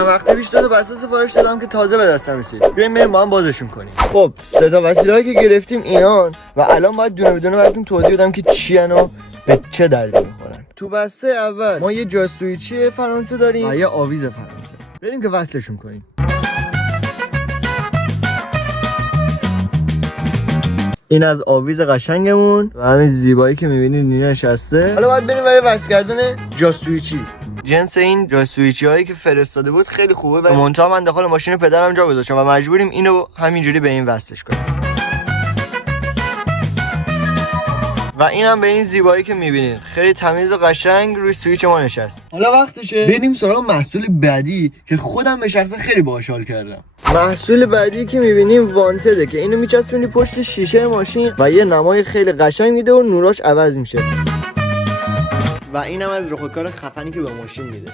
چند وقت پیش دو تا بسته سفارش دادم که تازه به دستم رسید. بیاین بریم با هم بازشون کنیم. خب سه تا وسیله‌ای که گرفتیم اینان و الان باید دونه به دونه براتون توضیح بدم که چی ان و به چه دردی میخورن. تو بسته اول ما یه جاستویچی فرانسه داریم و یه آویز فرانسه. بریم که وصلشون کنیم. این از آویز قشنگمون و همین زیبایی که میبینید اینجا نشسته. حالا باید بریم برای وصل کردن جاستویچی. جنس این جاستویچی هایی که فرستاده بود خیلی خوبه و منتها من داخل ماشین پدرم جا گذاشتم و مجبوریم اینو همینجوری به این وصلش کنیم. و اینم به این زیبایی که میبینید خیلی تمیز و قشنگ روی سویچ ما نشست. حالا وقتشه بریم سراغ محصول بعدی که خودم به شخصه خیلی باحال حال کردم. محصول بعدی که میبینیم وانتده که اینو میچسبونی پشت شیشه ماشین و یه نمای خیلی قشنگ میده و نوراش عوض میشه. و اینم از رخکار خفنی که به ماشین میده.